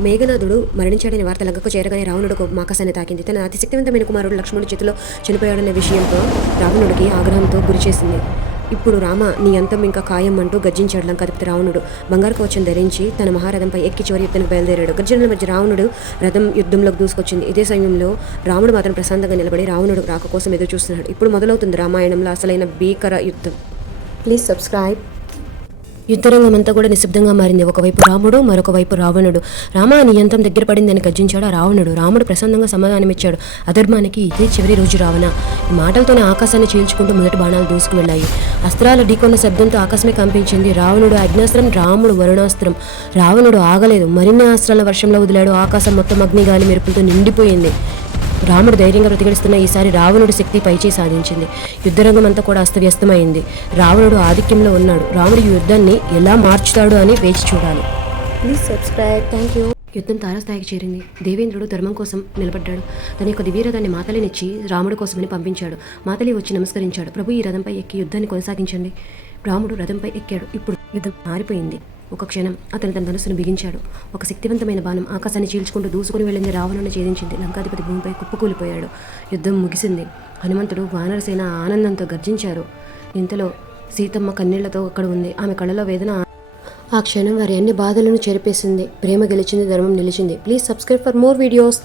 మేఘనాథుడు మరణించాడనే వార్త లంకకు చేరగానే రావణుడు ఆకాశాన్ని తాకింది. తన అతి శక్తివంతమైన కుమారుడు లక్ష్మణుడి చేతిలో చనిపోయాడన్న విషయంతో రావణుడికి ఆగ్రహంతో గురిచేసింది. ఇప్పుడు రామ, నీ అంతం ఇంకా ఖాయం అంటూ గర్జించాడు లంకాధిపతి రావణుడు. బంగారు కవచం ధరించి తన మహారథంపై ఎక్కి చివరి యుద్ధానికి బయలుదేరాడు. గర్జనల మధ్య రావణుడు రథం యుద్ధంలోకి దూసుకొచ్చింది. ఇదే సమయంలో రాముడు మాత్రం ప్రశాంతంగా నిలబడి రావణుడు రాక కోసం ఎదురు చూస్తున్నాడు. ఇప్పుడు మొదలవుతుంది రామాయణంలో అసలైన భీకర యుద్ధం. Please subscribe. యుద్ధరంగం అంతా కూడా నిశ్శబ్దంగా మారింది. ఒకవైపు రాముడు, మరొక వైపు రావణుడు. రామ, నీ అంతం దగ్గర పడిందని గర్జించాడు రావణుడు. రాముడు ప్రశాంతంగా సమాధానమిచ్చాడు, అధర్మానికి ఇదే చివరి రోజు రావణ. ఈ మాటలతోనే ఆకాశాన్ని చీల్చుకుంటూ మొదటి బాణాలు దూసుకు వెళ్ళాయి. అస్త్రాల ఢీకొన్న శబ్దంతో ఆకాశమే కంపించింది. రావణుడు అగ్నాస్త్రం, రాముడు వరుణాస్త్రం. రావణుడు ఆగలేదు, మరిన్ని అస్త్రాల వర్షంలో వదిలాడు. ఆకాశం మొత్తం అగ్నిగాలి మెరుపులతో నిండిపోయింది. రాముడు ధైర్యంగా ప్రతిఘటిస్తున్న ఈసారి రావణుడి శక్తి పైచే సాధించింది. యుద్ధరంగం అంతా కూడా అస్తవ్యస్తమైంది. రావణుడు ఆధిక్యంలో ఉన్నాడు. రాముడు ఈ యుద్ధాన్ని ఎలా మార్చుతాడు అని వేచి చూడాలి. Please subscribe. Thank you. యుద్ధం తారాస్థాయికి చేరింది. దేవేంద్రుడు ధర్మం కోసం నిలబడ్డాడు. తన యొక్క దివ్యరథాన్ని మాతలినిచ్చి రాముడి కోసమని పంపించాడు. మాతలి వచ్చి నమస్కరించాడు. ప్రభు, ఈ రథంపై ఎక్కి యుద్ధాన్ని కొనసాగించండి. రాముడు రథంపై ఎక్కాడు. ఇప్పుడు యుద్ధం మారిపోయింది. ఒక క్షణం అతను తన ధనుసును బిగించాడు. ఒక శక్తివంతమైన బాణం ఆకాశాన్ని చీల్చుకుంటూ దూసుకుని వెళ్ళింది. రావణుని ఛేదించింది. లంకాధిపతి భూమిపై కుప్పకూలిపోయాడు. యుద్ధం ముగిసింది. హనుమంతుడు, వానరసేన ఆనందంతో గర్జించారు. ఇంతలో సీతమ్మ కన్నీళ్లతో అక్కడ ఉంది. ఆమె కళ్ళలో వేదన ఆ క్షణం వారి అన్ని బాధలను చెరిపేసింది. ప్రేమ గెలిచింది, ధర్మం నిలిచింది. Please subscribe for more videos.